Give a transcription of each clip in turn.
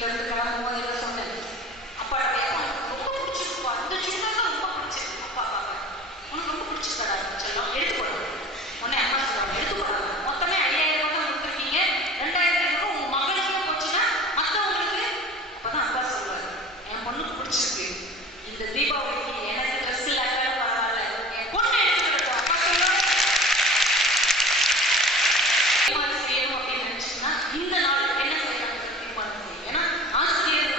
வீட்டில் இருந்து கிளம்பும் போது எல்லாம் சொன்னேன், அப்பா ரொம்ப பிடிச்சிருப்பா, இந்த சுடிதார் தான் ரொம்ப பிடிச்சிருக்கு அப்பா பார்க்க, உனக்கு ரொம்ப பிடிச்சிருக்கடா செல்லம், எடுத்து போடுறாங்க. உடனே அம்மா சொல்லுவாங்க, எடுத்து போடுறாங்க, மொத்தமே 5000 ரூபாய் தான் கொடுத்துருக்கீங்க, 2000 உங்க மகளுக்கு போச்சுன்னா மற்றவங்களுக்கு. அப்பதான் அப்பா சொல்லுவாரு, என் பொண்ணுக்கு பிடிச்சிருக்கு, இந்த தீபாவளிக்கு எனக்கு ட்ரெஸ் இல்லாட்டாலும் பரவாயில்ல, என் பொண்ணு எடுத்துக்கிட்டோம். அப்பா சொல்லுவாங்க செய்யணும் அப்படின்னு நினைச்சீங்கன்னா இந்த நாள் என்ன செய்யறாங்க தீர்மானம் செய்யும். ஏன்னா ஆசிரியர்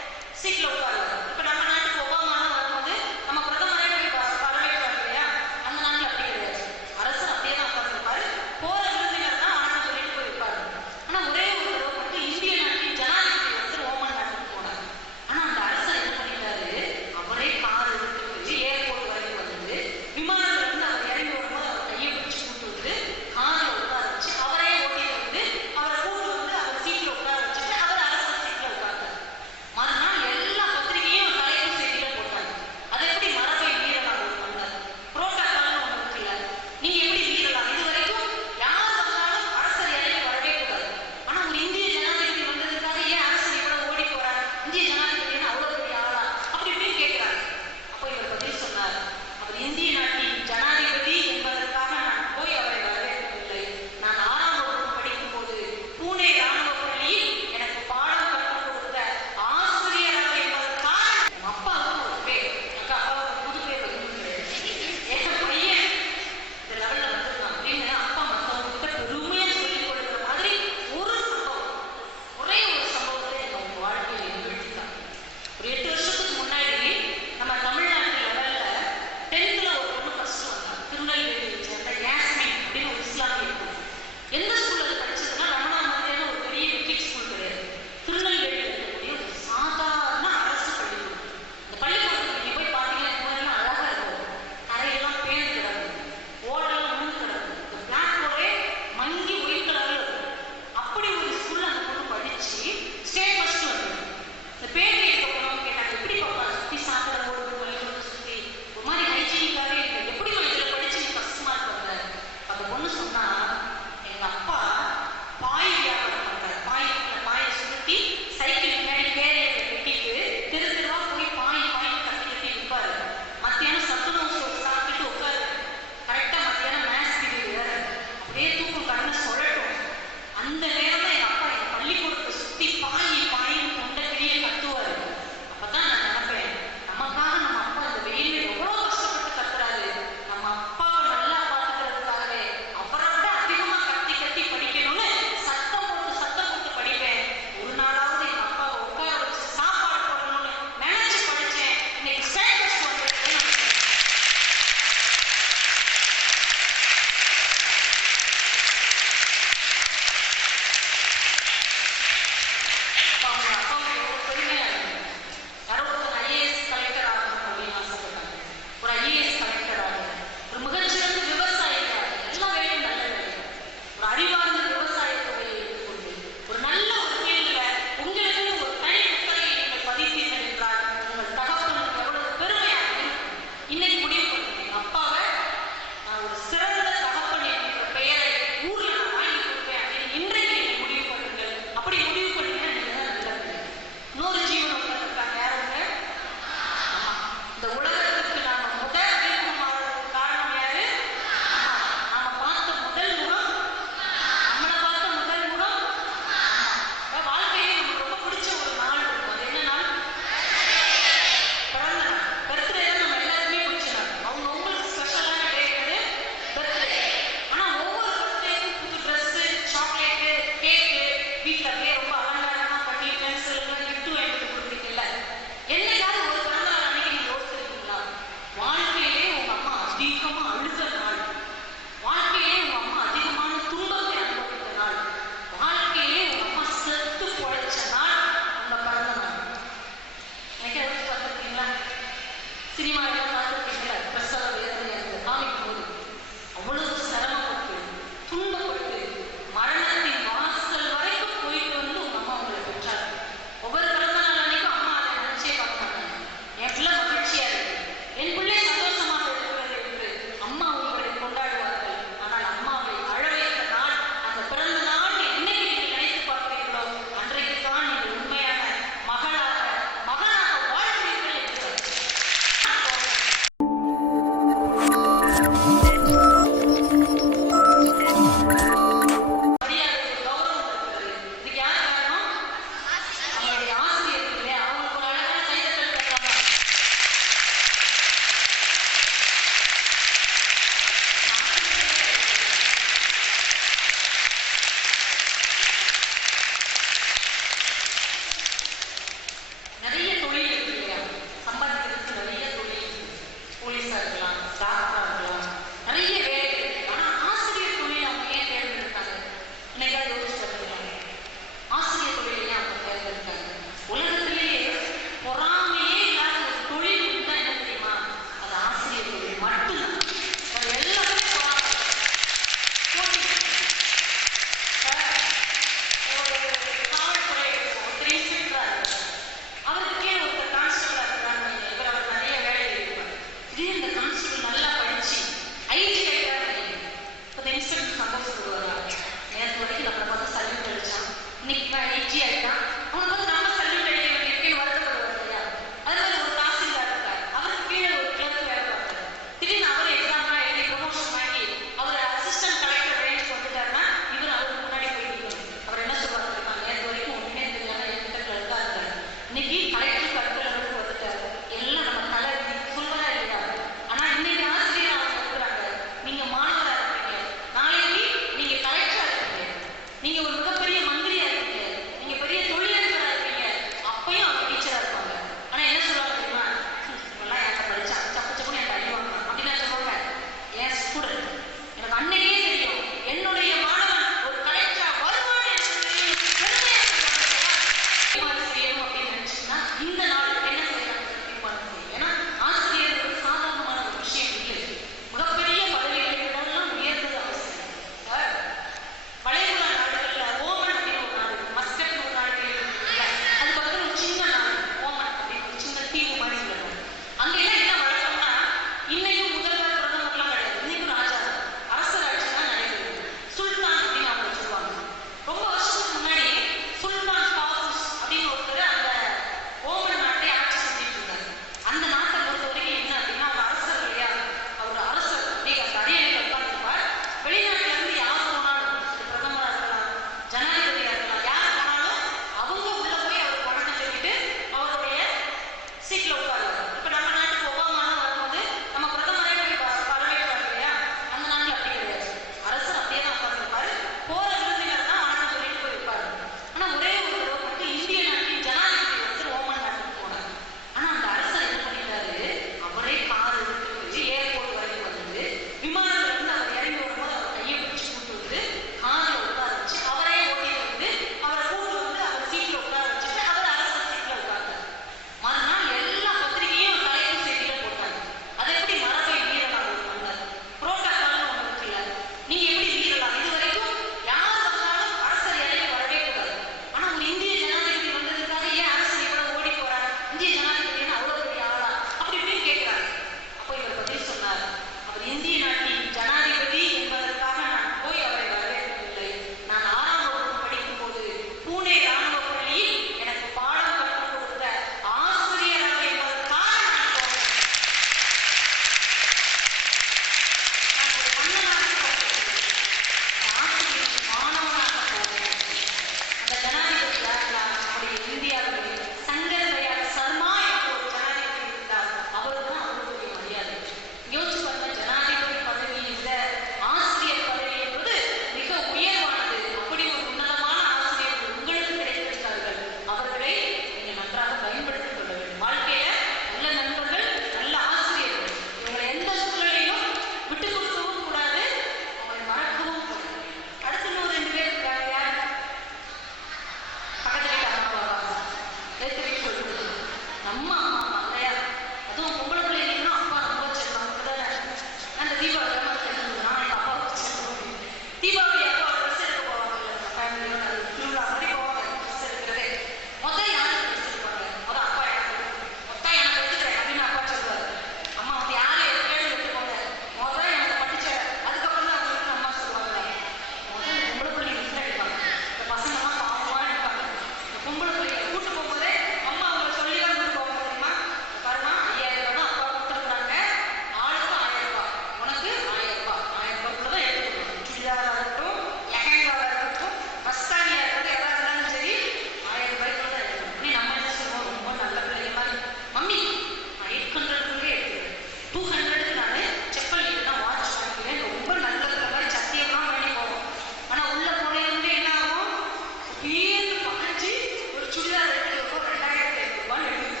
முடிச்சு ஒரு சுடிதார் எடுத்து வைப்போம் 2500 ரூபான்னு எடுத்து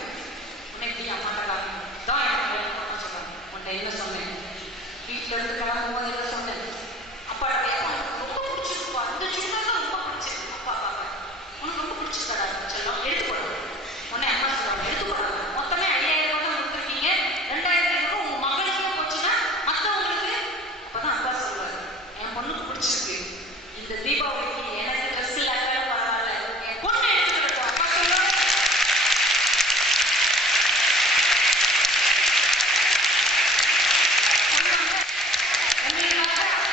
உன்னை இப்படி அம்மாட்ட காமி தான் எனக்கு சொன்னாங்க. உன்ட்ட என்ன சொன்னேன்? வீட்டில இருந்து கிளம்பும் போது என்ன சொன்னேன்? அப்பாட்ட கேட்போம், ரொம்ப பிடிச்சிருப்பா இந்த சுடிதார் தான் ரொம்ப பிடிச்சிருக்கு அப்பா பார்க்க. உனக்கு ரொம்ப பிடிச்சிருக்காடா செல்லம், எடுத்து போடுறாங்க. உடனே அம்மா சொல்லுவாங்க, எடுத்து போடுறாங்க. மொத்தமே 5000 ரூபா தான் கொடுத்துருக்கீங்க, 2500 உங்க மகளுக்கே போச்சுன்னா மற்றவங்களுக்கு. அப்பதான் அப்பா சொல்லுவாரு, என் பொண்ணுக்கு பிடிச்சிருக்கு, இந்த தீபாவளிக்கு எனக்கு ட்ரெஸ் இல்லாட்டாலும் பரவாயில்ல, என் பொண்ணை எடுத்துக்கிட்டோம். அப்பா சொல்லுவாரு. உங்களுக்காக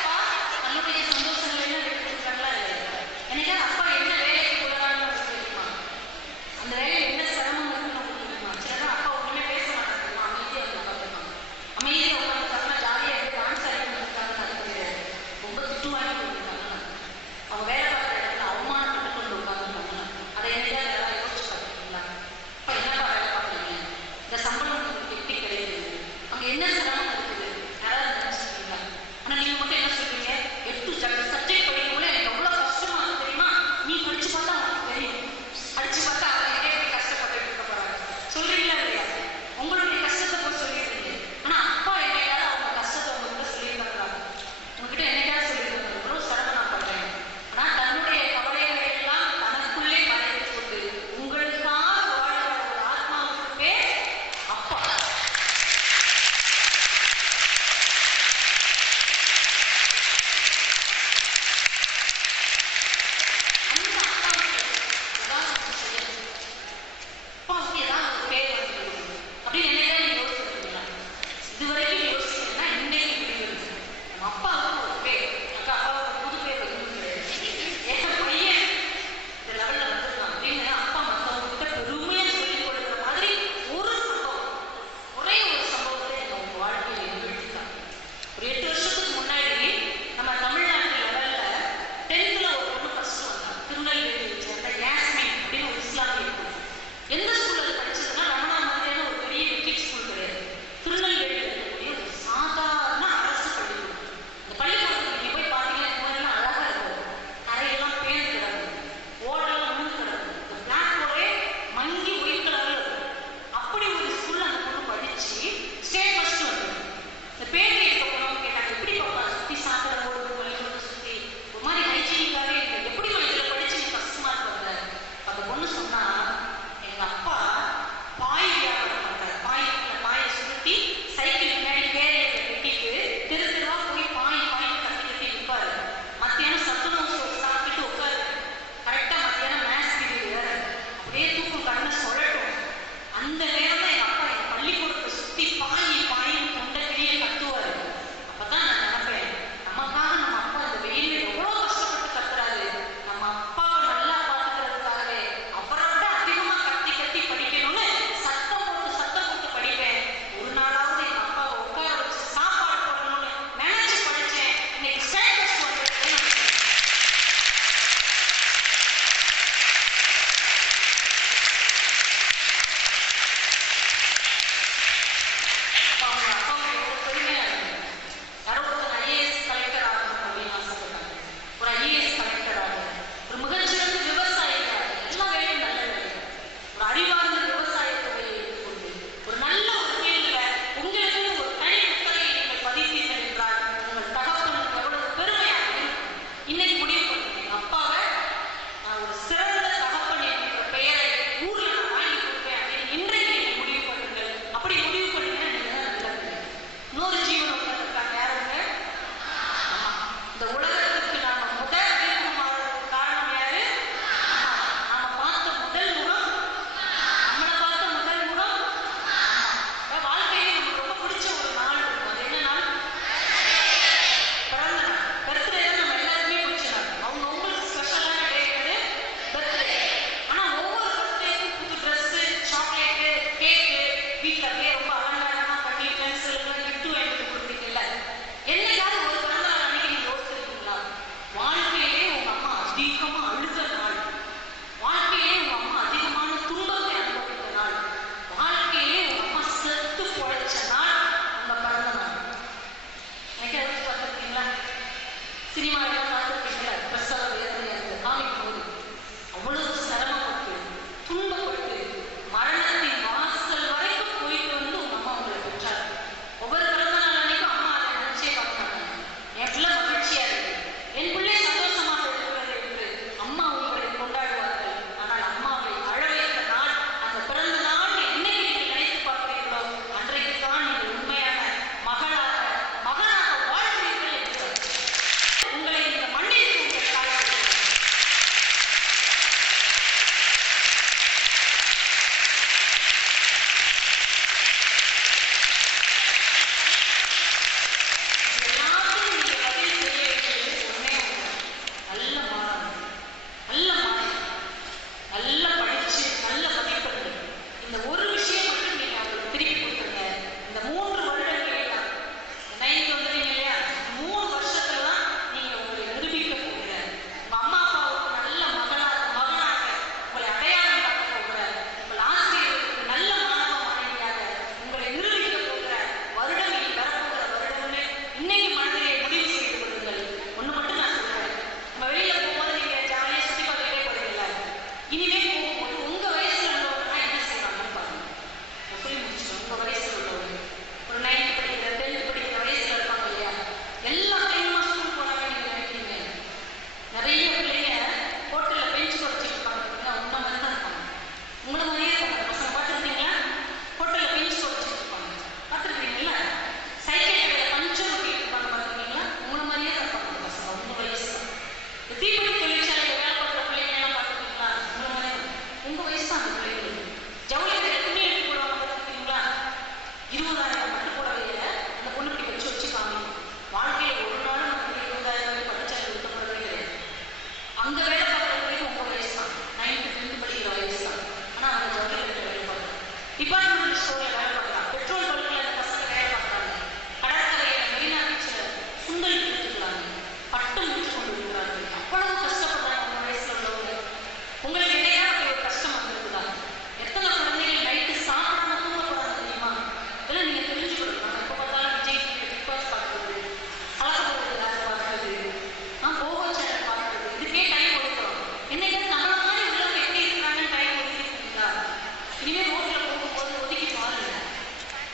இனிமே ரோட்ல போகும்போது ஒதுக்கி பாருங்க.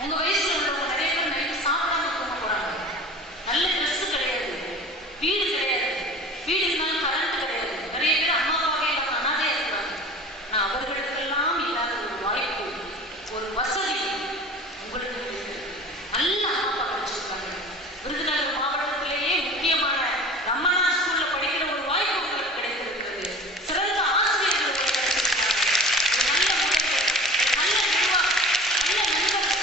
உங்க வயசுல உள்ளவங்க நிறைய பேர் நைட்டு சாப்பிடாம தூங்க போறாங்க. நல்ல ட்ரெஸ் கிடையாது, வீடு கிடையாது, வீடு இருந்தாலும் கரண்ட் கிடையாது. நிறைய பேர் அம்மா அப்பாவே இல்லாம அனாதையா இருக்கிறாங்க. நான் அவர்களுக்கெல்லாம் இல்லாத ஒரு வாய்ப்பு, ஒரு வசதி உங்களுக்கு இருக்கு. நல்ல அம்மா அப்பா கிடைச்சிருக்காங்க. விருதுநகர் மாவட்டத்திலேயே முக்கியமான ரமணா ஸ்கூல்ல படிக்கிற ஒரு வாய்ப்பு உங்களுக்கு கிடைத்திருக்கிறது. சிறந்த ஆசிரியர்கள் கிடைச்சிருக்காங்க. ஒரு நல்ல முதல்வர், ஒரு நல்ல நிர்வாகம், நல்ல நண்பர்கள்.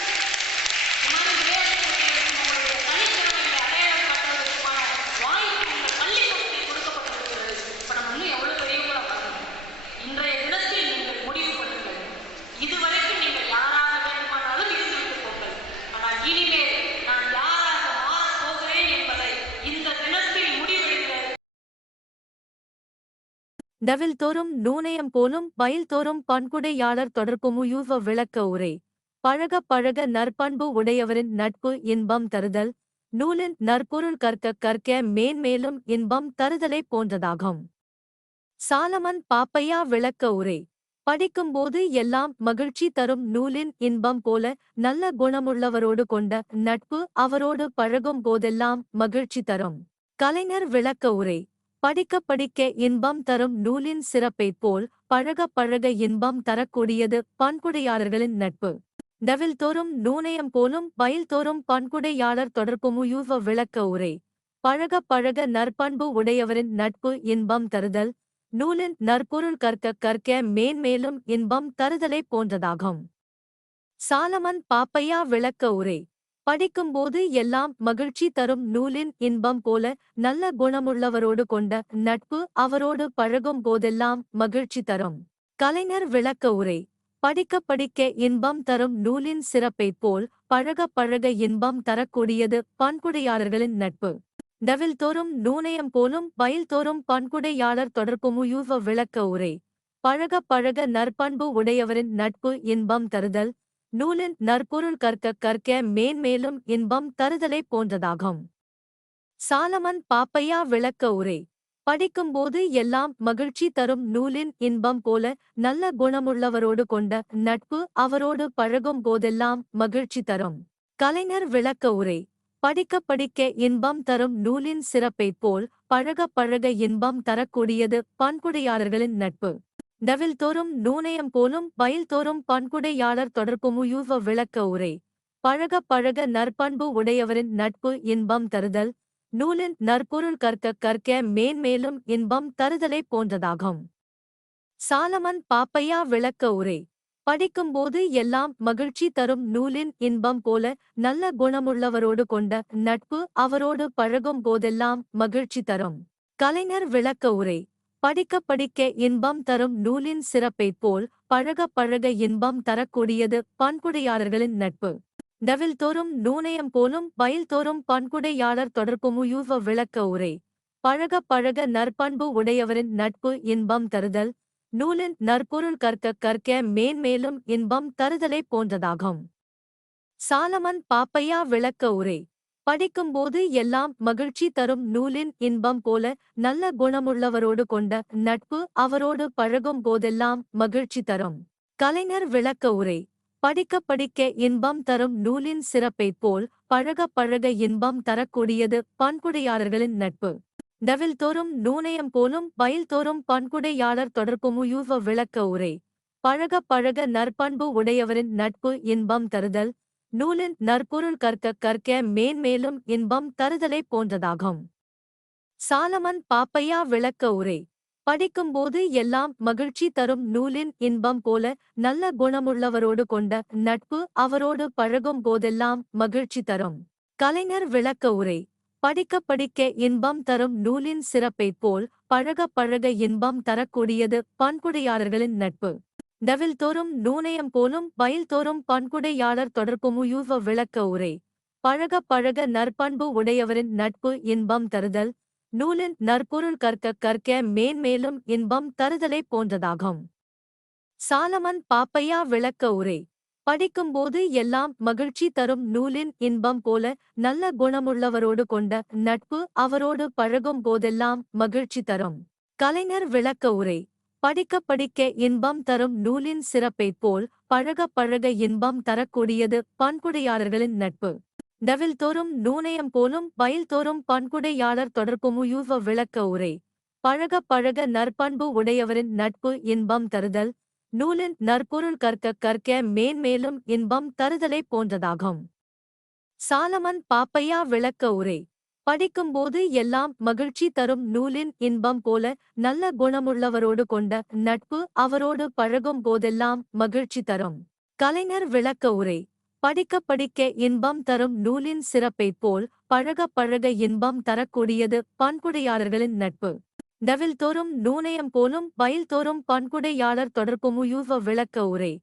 இந்த மாதிரி விளையாட்டு போட்டிகளுக்கு நம்மளுடைய தனித்திறமைகளை அடையாளம் காட்டுவதற்கான வாய்ப்பு இந்த பள்ளிக்கூடத்தில் கொடுக்கப்பட்டிருக்கிறது. இப்ப நம்ம இன்னும் எவ்வளவு பெரியவங்களா வரணும். இன்றைய தினத்தில் நீங்கள் முடிவு பண்ணுங்கள். இதுவரைக்கும் நீங்கள் யாராக வேண்டுமானாலும் இருந்துவிட்டு போங்கள். ஆனால் இனிமேல் நான் யாராக மாறப் போகிறேன் என்பதை இந்த தினத்தில் முடிவெடுங்கள். டவில் தோறும் நூனயம் போலும் வயல் தோறும் பண்புடையாளர் தொடர்புமுயுவ விளக்க உரை. பழக பழக நற்பண்பு உடையவரின் நட்பு இன்பம் தருதல். நூலின் நற்பொருள் கற்க கற்க மேன்மேலும் இன்பம் தருதலை போன்றதாகும். சாலமன் பாப்பையா விளக்க உரை. படிக்கும்போது எல்லாம் மகிழ்ச்சி தரும் நூலின் இன்பம் போல நல்ல குணமுள்ளவரோடு கொண்ட நட்பு அவரோடு பழகும் போதெல்லாம் மகிழ்ச்சி தரும். கலைஞர் விளக்க உரை. படிக்க படிக்க இன்பம் தரும் நூலின் சிறப்பைப் போல் பழக பழக இன்பம் தரக்கூடியது பண்புடையாளர்களின் நட்பு. டவில் தோறும் நூனயம் போலும் வயல் தோறும் பண்புடையாளர் தொடர்புமுயுவ விளக்க உரை. பழக பழக நற்பண்பு உடையவரின் நட்பு இன்பம் தருதல். நூலின் நற்பொருள் கற்க கற்க மேன்மேலும் இன்பம் தருதலை போன்றதாகும். சாலமன் பாப்பையா விளக்க உரை. படிக்கும்போது எல்லாம் மகிழ்ச்சி தரும் நூலின் இன்பம் போல நல்ல குணமுள்ளவரோடு கொண்ட நட்பு அவரோடு பழகும் போதெல்லாம் மகிழ்ச்சி தரும். கலைஞர் விளக்க உரை. படிக்க படிக்க இன்பம் தரும் நூலின் சிறப்பைப் போல் பழக பழக இன்பம் தரக்கூடியது பண்புடையாளர்களின் நட்பு. டவில் தோறும் நூனயம் போலும் வயல் தோறும் பண்புடையாளர் தொடர்புமுயுவ விளக்க உரை. பழக பழக நற்பண்பு உடையவரின் நட்பு இன்பம் தருதல். நூலின் நற்பொருள் கற்க கற்க மேன்மேலும் இன்பம் தருதலை போன்றதாகும். சாலமன் பாப்பையா விளக்க உரை. படிக்கும்போது எல்லாம் மகிழ்ச்சி தரும் நூலின் இன்பம் போல நல்ல குணமுள்ளவரோடு கொண்ட நட்பு அவரோடு பழகும் போதெல்லாம் மகிழ்ச்சி தரும். கலைஞர் விளக்க உரை. படிக்க படிக்க இன்பம் தரும் நூலின் சிறப்பைப் போல் பழக பழக இன்பம் தரக்கூடியது பண்புடையாளர்களின் நட்பு. டவில் தோறும் நூனயம் போலும் வயல் தோறும் பண்புடையாளர் தொடர்புமுயுவ விளக்க உரை. பழக பழக நற்பண்பு உடையவரின் நட்பு இன்பம் தருதல். நூலின் நற்பொருள் கற்க கற்க மேன்மேலும் இன்பம் தருதலை போன்றதாகும். சாலமன் பாப்பையா விளக்க உரை. படிக்கும்போது எல்லாம் மகிழ்ச்சி தரும் நூலின் இன்பம் போல நல்ல குணமுள்ளவரோடு கொண்ட நட்பு அவரோடு பழகும் போதெல்லாம் மகிழ்ச்சி தரும். கலைஞர் விளக்க உரை. படிக்க படிக்க இன்பம் தரும் நூலின் சிறப்பைப் போல் பழக பழக இன்பம் தரக்கூடியது பண்புடையாளர்களின் நட்பு. டவில் தோறும் நூனயம் போலும் வயல் தோறும் பண்புடையாளர் தொடர்புமுயுவ விளக்க உரை. பழக பழக நற்பண்பு உடையவரின் நட்பு இன்பம் தருதல். நூலின் நற்பொருள் கற்க கற்க மேன்மேலும் இன்பம் தருதலை போன்றதாகும். சாலமன் பாப்பையா விளக்க உரை. படிக்கும்போது எல்லாம் மகிழ்ச்சி தரும் நூலின் இன்பம் போல நல்ல குணமுள்ளவரோடு கொண்ட நட்பு அவரோடு பழகும் போதெல்லாம் மகிழ்ச்சி தரும். கலைஞர் விளக்க உரை. படிக்க படிக்க இன்பம் தரும் நூலின் சிறப்பைப் போல் பழக பழக இன்பம் தரக்கூடியது பண்புடையாளர்களின் நட்பு. டவில் தோறும் நூனயம் போலும் வயல் தோறும் பண்புடையாளர் தொடர்புமுயுவ விளக்க உரை. பழக பழக நற்பண்பு உடையவரின் நட்பு இன்பம் தருதல். நூலின் நற்பொருள் கற்க கற்க மேன்மேலும் இன்பம் தருதலை போன்றதாகும். சாலமன் பாப்பையா விளக்க உரை. படிக்கும்போது எல்லாம் மகிழ்ச்சி தரும் நூலின் இன்பம் போல நல்ல குணமுள்ளவரோடு கொண்ட நட்பு அவரோடு பழகும் போதெல்லாம் மகிழ்ச்சி தரும். கலைஞர் விளக்க உரை. படிக்க படிக்க இன்பம் தரும் நூலின் சிறப்பைப் போல் பழக பழக இன்பம் தரக்கூடியது பண்புடையாளர்களின் நட்பு. டவில் தோறும் நூனயம் போலும் வயல் தோறும் பண்புடையாளர் தொடர்புமுயுவ விளக்க உரை. பழக பழக நற்பண்பு உடையவரின் நட்பு இன்பம் தருதல். நூலின் நற்பொருள் கற்க கற்க மேன்மேலும் இன்பம் தருதலை போன்றதாகும். சாலமன் பாப்பையா விளக்க உரை. படிக்கும்போது எல்லாம் மகிழ்ச்சி தரும் நூலின் இன்பம் போல நல்ல குணமுள்ளவரோடு கொண்ட நட்பு அவரோடு பழகும் போதெல்லாம் மகிழ்ச்சி தரும். கலைஞர் விளக்க உரை. படிக்க படிக்க இன்பம் தரும் நூலின் சிறப்பைப் போல் பழக பழக இன்பம் தரக்கூடியது பண்புடையாளர்களின் நட்பு. டவில் தோறும் நூனயம் போலும் வயல் தோறும் பண்புடையாளர் தொடர்புமுயுவ விளக்க உரை. பழக பழக நற்பண்பு உடையவரின் நட்பு இன்பம் தருதல். நூலின் நற்பொருள் கற்க கற்க மேன்மேலும் இன்பம் தருதலை போன்றதாகும். சாலமன் பாப்பையா விளக்க உரை. படிக்கும்போது எல்லாம் மகிழ்ச்சி தரும் நூலின் இன்பம் போல நல்ல குணமுள்ளவரோடு கொண்ட நட்பு அவரோடு பழகும் போதெல்லாம் மகிழ்ச்சி தரும். கலைஞர் விளக்க உரை. படிக்க படிக்க இன்பம் தரும் நூலின் சிறப்பைப் போல் பழக பழக இன்பம் தரக்கூடியது பண்புடையாளர்களின் நட்பு. டவில் தோறும் நூனயம் போலும் வயல் தோறும் பண்புடையாளர் தொடர்புமுயுவ விளக்க உரை.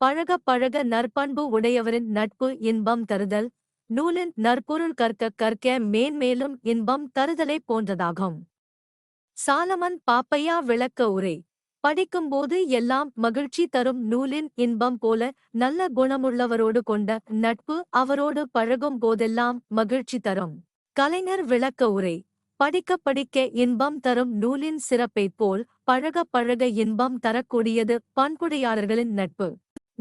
பழக பழக நற்பண்பு உடையவரின் நட்பு இன்பம் தருதல். நூலின் நற்பொருள் கற்க கற்க மேன்மேலும் இன்பம் தருதலை போன்றதாகும். சாலமன் பாப்பையா விளக்க உரை. படிக்கும்போது எல்லாம் மகிழ்ச்சி தரும் நூலின் இன்பம் போல நல்ல குணமுள்ளவரோடு கொண்ட நட்பு அவரோடு பழகும் போதெல்லாம் மகிழ்ச்சி தரும். கலைஞர் விளக்க உரை. படிக்க படிக்க இன்பம் தரும் நூலின் சிறப்பைப் போல் பழக பழக இன்பம் தரக்கூடியது பண்புடையாளர்களின் நட்பு.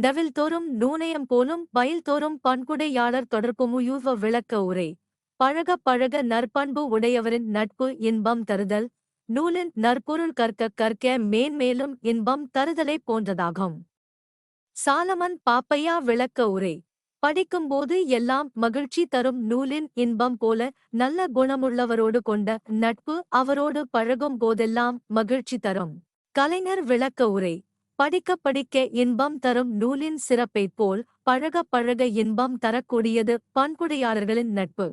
டவில் தோறும் நூனயம் போலும் வயல் தோறும் பண்புடையாளர் தொடர்புமுயுவ விளக்க உரை. பழக பழக நற்பண்பு உடையவரின் நட்பு இன்பம் தருதல். நூலின் நற்பொருள் கற்க கற்க மேன்மேலும் இன்பம் தருதலை போன்றதாகும். சாலமன் பாப்பையா விளக்க உரை. படிக்கும்போது எல்லாம் மகிழ்ச்சி தரும் நூலின் இன்பம் போல நல்ல குணமுள்ளவரோடு கொண்ட நட்பு அவரோடு பழகும் போதெல்லாம் மகிழ்ச்சி தரும். கலைஞர் விளக்க உரை. படிக்க படிக்க இன்பம் தரும் நூலின் சிறப்பைப் போல் பழக பழக இன்பம் தரக்கூடியது பண்புடையாளர்களின் நட்பு.